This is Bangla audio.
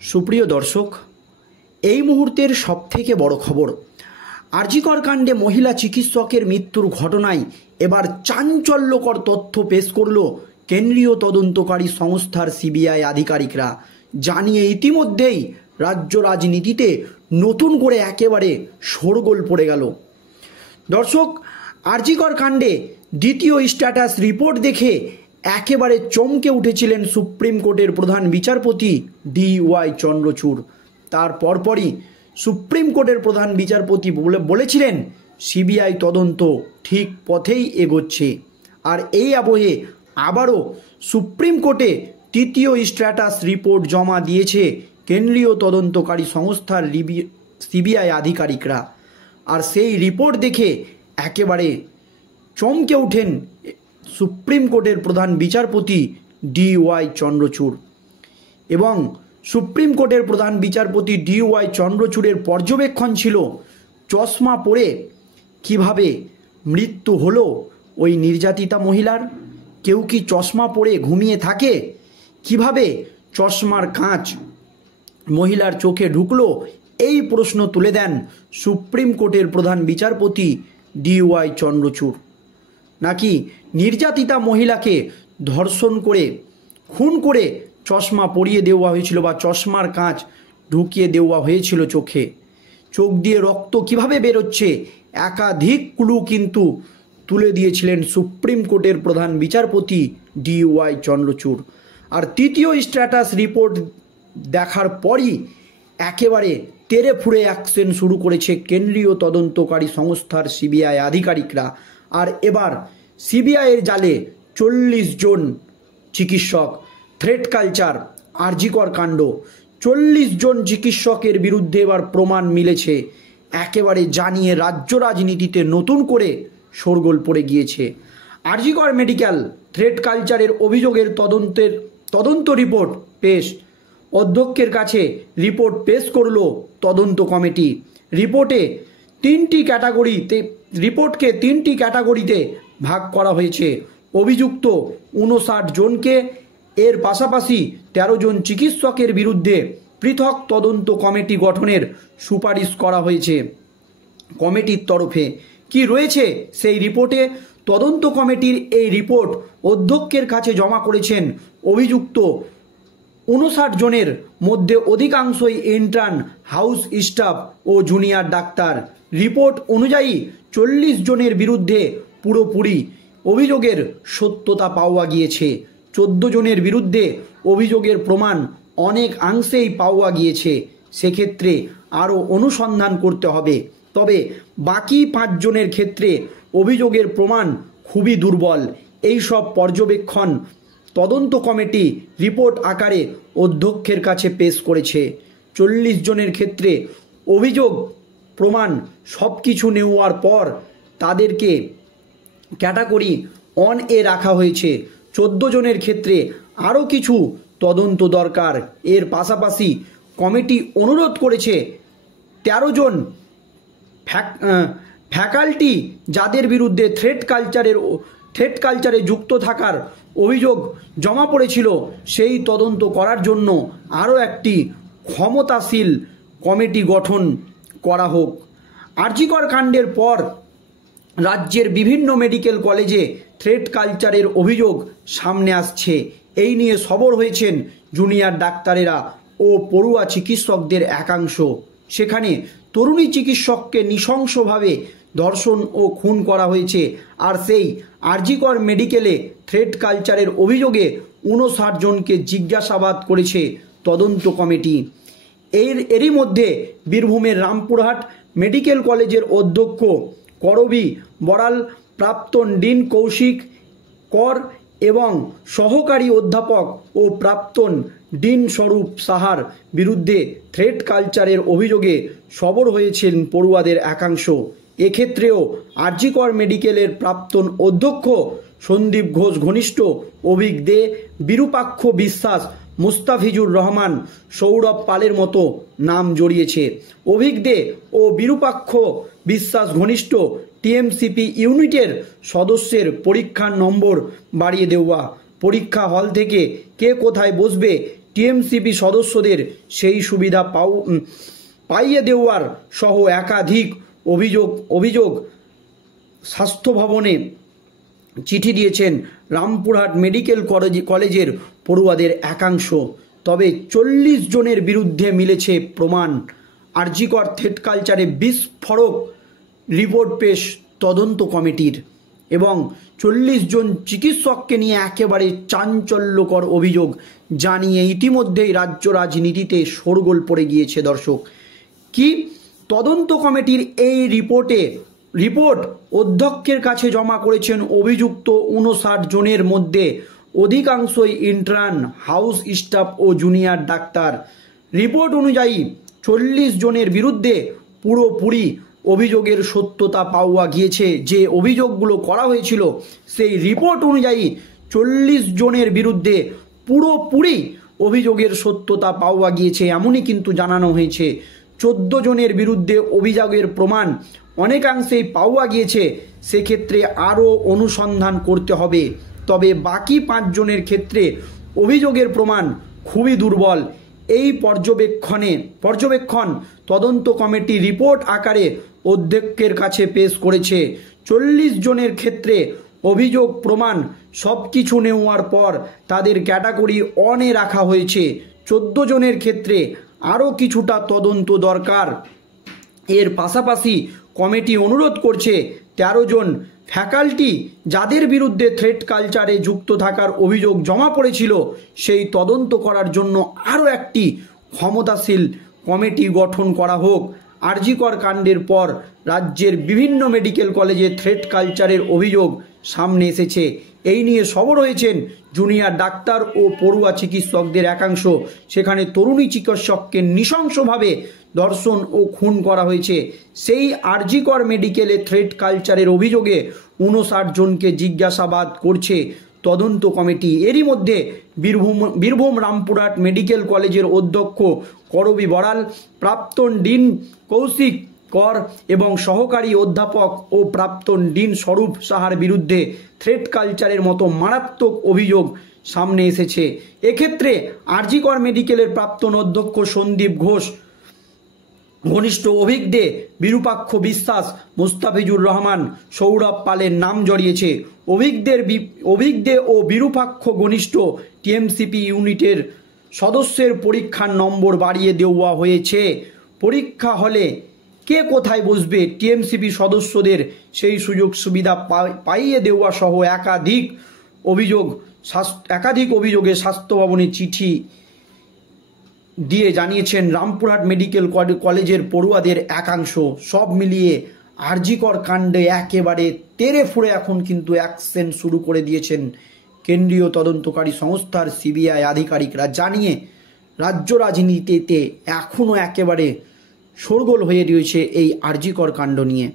সুপ্রিয় দর্শক, এই মুহূর্তের সবথেকে বড় খবর, আর.জি. কর কাণ্ডে মহিলা চিকিৎসকের মৃত্যুর ঘটনায় এবার চাঞ্চল্যকর তথ্য পেশ করল কেন্দ্রীয় তদন্তকারী সংস্থার সিবিআই আধিকারিকরা। জানিয়ে ইতিমধ্যেই রাজ্য রাজনীতিতে নতুন করে একেবারে শোরগোল পড়ে গেল। দর্শক, আর.জি. কর কাণ্ডে দ্বিতীয় স্ট্যাটাস রিপোর্ট দেখে একেবারে চমকে উঠেছিলেন সুপ্রিম কোর্টের প্রধান বিচারপতি DY চন্দ্রচূড়। তার পরপরই সুপ্রিম কোর্টের প্রধান বিচারপতি বলেছিলেন সিবিআই তদন্ত ঠিক পথেই এগোচ্ছে। আর এই আবহে আবারও সুপ্রিম কোর্টে তৃতীয় স্ট্যাটাস রিপোর্ট জমা দিয়েছে কেন্দ্রীয় তদন্তকারী সংস্থার সিবিআই আধিকারিকরা। আর সেই রিপোর্ট দেখে একেবারে চমকে ওঠেন সুপ্রিম কোর্টের প্রধান বিচারপতি DY চন্দ্রচূড়। এবং সুপ্রিম কোর্টের প্রধান বিচারপতি DY চন্দ্রচূড়ের পর্যবেক্ষণ ছিল, চশমা পরে কিভাবে মৃত্যু হলো ওই নির্যাতিতা মহিলার। কেউ কি চশমা পরে ঘুমিয়ে থাকে? কিভাবে চশমার কাঁচ মহিলার চোখে ঢুকলো, এই প্রশ্ন তুলে দেন সুপ্রিম কোর্টের প্রধান বিচারপতি DY চন্দ্রচূড়। নাকি নির্যাতিতা মহিলাকে ধর্ষণ করে খুন করে চশমা পরিয়ে দেওয়া হয়েছিল বা চশমার কাঁচ ঢুকিয়ে দেওয়া হয়েছিল চোখে। চোখ দিয়ে রক্ত কিভাবে বেরোচ্ছে, একাধিক ক্লু কিন্তু তুলে দিয়েছিলেন সুপ্রিম কোর্টের প্রধান বিচারপতি DY চন্দ্রচূড়। আর তৃতীয় স্ট্যাটাস রিপোর্ট দেখার পরই একেবারে তেড়ে ফুঁড়ে অ্যাকশন শুরু করেছে কেন্দ্রীয় তদন্তকারী সংস্থার সিবিআই আধিকারিকরা। আর এবার সিবিআইয়ের জালে 40 জন চিকিৎসক, থ্রেট কালচার, আর.জি. কর কাণ্ড, 40 জন চিকিৎসকের বিরুদ্ধে এবার প্রমাণ মিলেছে। একেবারে জানিয়ে রাজ্য রাজনীতিতে নতুন করে শোরগোল পড়ে গিয়েছে। আর.জি. কর মেডিকেল থ্রেট কালচারের অভিযোগের তদন্ত রিপোর্ট পেশ। অধ্যক্ষের কাছে রিপোর্ট পেশ করল তদন্ত কমিটি। রিপোর্টকে তিনটি ক্যাটাগরিতে ভাগ করা হয়েছে। অভিযুক্ত 59 জনকে, এর পাশাপাশি 13 জন চিকিৎসকের বিরুদ্ধে পৃথক তদন্ত কমিটি গঠনের সুপারিশ করা হয়েছে কমিটির তরফে। কি রয়েছে সেই রিপোর্টে? তদন্ত কমিটির এই রিপোর্ট অধ্যক্ষের কাছে জমা করেছেন অভিযুক্ত 59 জনের মধ্যে অধিকাংশই ইন্টার্ন, হাউস স্টাফ ও জুনিয়র ডাক্তার। রিপোর্ট অনুযায়ী 40 জনের বিরুদ্ধে পুরোপুরি অভিযোগের সত্যতা পাওয়া গিয়েছে। 14 জনের বিরুদ্ধে অভিযোগের প্রমাণ অনেকাংশেই পাওয়া গিয়েছে। সেক্ষেত্রে আরও অনুসন্ধান করতে হবে। তবে বাকি 5 জনের ক্ষেত্রে অভিযোগের প্রমাণ খুবই দুর্বল। এই সব পর্যবেক্ষণ তদন্ত কমিটি রিপোর্ট আকারে অধ্যক্ষের কাছে পেশ করেছে। 40 জনের ক্ষেত্রে অভিযোগ প্রমাণ সব কিছু নেওয়ার পর তাদেরকে ক্যাটাগরি 1A রাখা হয়েছে। 14 জনের ক্ষেত্রে আরও কিছু তদন্ত দরকার। এর পাশাপাশি কমিটি অনুরোধ করেছে 13 জন ফ্যাকাল্টি যাদের বিরুদ্ধে থ্রেট কালচারে যুক্ত থাকার অভিযোগ জমা পড়েছিল, সেই তদন্ত করার জন্য আরও একটি ক্ষমতাশীল কমিটি গঠন করা হোক। আর.জি. কর কাণ্ডের পর রাজ্যের বিভিন্ন মেডিকেল কলেজে থ্রেট কালচারের অভিযোগ সামনে আসছে। এই নিয়ে সরব হয়েছেন জুনিয়র ডাক্তারেরা ও পড়ুয়া চিকিৎসকদের একাংশ। সেখানে তরুণী চিকিৎসককে নৃশংসভাবে ধর্ষণ ও খুন করা হয়েছে। আর সেই আর.জি. কর মেডিকেলে থ্রেট কালচারের অভিযোগে 59 জনকে জিজ্ঞাসাবাদ করেছে তদন্ত কমিটি। এরই মধ্যে বীরভূমের রামপুরহাট মেডিকেল কলেজের অধ্যক্ষ করবী বড়াল, প্রাক্তন ডিন কৌশিক কর এবং সহকারী অধ্যাপক ও প্রাক্তন ডিন স্বরূপ সাহার বিরুদ্ধে থ্রেট কালচারের অভিযোগে সরব হয়েছেন পড়ুয়াদের একাংশ। এক্ষেত্রেও আর.জি. কর মেডিকেলের প্রাক্তন অধ্যক্ষ সন্দীপ ঘোষ ঘনিষ্ঠ অভিক দে, বিরূপাক্ষ বিশ্বাস, মুস্তাফিজুর রহমান, সৌরভ পালের মতো নাম জড়িয়েছে। অভিক দে ও বিরূপাক্ষ বিশ্বাস ঘনিষ্ঠ TMCP ইউনিটের সদস্যের পরীক্ষার নম্বর বাড়িয়ে দেওয়া, পরীক্ষা হল থেকে কে কোথায় বসবে টিএমসিপি সদস্যদের সেই সুবিধা পাইয়ে দেওয়ার সহ একাধিক অভিযোগ স্বাস্থ্য ভবনে চিঠি দিয়েছেন রামপুরহাট মেডিকেল কলেজের পড়ুয়াদের একাংশ। তবে 40 জনের বিরুদ্ধে মিলেছে প্রমাণ। আরজিকর থ্রেড কালচারে বিস্ফোরক রিপোর্ট পেশ তদন্ত কমিটির এবং 40 জন চিকিৎসককে নিয়ে একেবারে চাঞ্চল্যকর অভিযোগ জানিয়ে ইতিমধ্যেই রাজ্য রাজনীতিতে শোরগোল পড়ে গিয়েছে। দর্শক, কি তদন্ত কমিটির এই রিপোর্ট অধ্যক্ষের কাছে জমা করেছেন অভিযুক্ত 59 জনের মধ্যে অধিকাংশই ইন্টার্ন, হাউস স্টাফ ও জুনিয়র ডাক্তার। রিপোর্ট অনুযায়ী 40 জনের বিরুদ্ধে পুরোপুরি অভিযোগের সত্যতা পাওয়া গিয়েছে। যে অভিযোগগুলো করা হয়েছিল সেই রিপোর্ট অনুযায়ী 40 জনের বিরুদ্ধে পুরোপুরি অভিযোগের সত্যতা পাওয়া গিয়েছে, এমনই কিন্তু জানানো হয়েছে। 14 জনের বিরুদ্ধে অভিযোগের প্রমাণ অনেকাংশেই পাওয়া গিয়েছে, সেক্ষেত্রে আরও অনুসন্ধান করতে হবে। তবে বাকি 5 জনের ক্ষেত্রে অভিযোগের প্রমাণ খুবই দুর্বল। এই পর্যবেক্ষণ তদন্ত কমিটি রিপোর্ট আকারে অধ্যক্ষের কাছে পেশ করেছে। 40 জনের ক্ষেত্রে অভিযোগ প্রমাণ সব কিছু নেওয়ার পর তাদের ক্যাটাগরি অনে রাখা হয়েছে। 14 জনের ক্ষেত্রে আরও কিছুটা তদন্ত দরকার। এর পাশাপাশি কমিটি অনুরোধ করছে 13 জন ফ্যাকাল্টি যাদের বিরুদ্ধে থ্রেড কালচারে যুক্ত থাকার অভিযোগ জমা পড়েছিল সেই তদন্ত করার জন্য আরও একটি ক্ষমতাশীল কমিটি গঠন করা হোক। আরজিকর কাণ্ডের পর রাজ্যের বিভিন্ন মেডিকেল কলেজে থ্রেড কালচারের অভিযোগ সামনে এসেছে। এই নিয়ে সরব হয়েছেন জুনিয়র ডাক্তার ও পড়ুয়া চিকিৎসকদের একাংশ। সেখানে তরুণী চিকিৎসককে নৃশংসভাবে ধর্ষণ ও খুন করা হয়েছে। সেই আরজিকর মেডিকেলে থ্রেড কালচারের অভিযোগে 59 জনকে জিজ্ঞাসাবাদ করছে তদন্ত কমিটি। এরই মধ্যে বীরভূম রামপুরহাট মেডিকেল কলেজের অধ্যক্ষ করবী বড়াল, প্রাক্তন ডিন কৌশিক কর এবং সহকারী অধ্যাপক ও প্রাক্তন ডিন স্বরূপ সাহার বিরুদ্ধে থ্রেড কালচারের মতো মারাত্মক অভিযোগ সামনে এসেছে। এক্ষেত্রে আরজিকর মেডিকেলের প্রাক্তন অধ্যক্ষ সন্দীপ ঘোষ, ঘনিষ্ঠ অভিজ্ঞ বিরূপাক্ষ বিশ্বাস, মুস্তাফিজুর রহমান, সৌরভ পালের নাম জড়িয়েছে। অভিজ্ঞ ও বিরূপাক্ষ ঘনিষ্ঠ টিএমসিপি ইউনিটের সদস্যের পরীক্ষার নম্বর বাড়িয়ে দেওয়া হয়েছে। পরীক্ষা হলে কে কোথায় বসবে টিএমসিপি সদস্যদের সেই সুযোগ সুবিধা পাইয়ে দেওয়া সহ একাধিক অভিযোগে স্বাস্থ্য ভবনে চিঠি দিয়ে জানিয়েছেন রামপুরহাট মেডিকেল কলেজের পড়ুয়াদের একাংশ। সব মিলিয়ে আরজিকর কাণ্ডে একেবারে তেড়ে ফুঁড়ে এখন কিন্তু অ্যাকশন শুরু করে দিয়েছেন কেন্দ্রীয় তদন্তকারী সংস্থার সিবিআই আধিকারিকরা, জানিয়ে রাজ্য রাজনীতিতে এখনও একেবারে শোরগোল হয়ে রয়েছে এই আরজিকর কাণ্ড নিয়ে।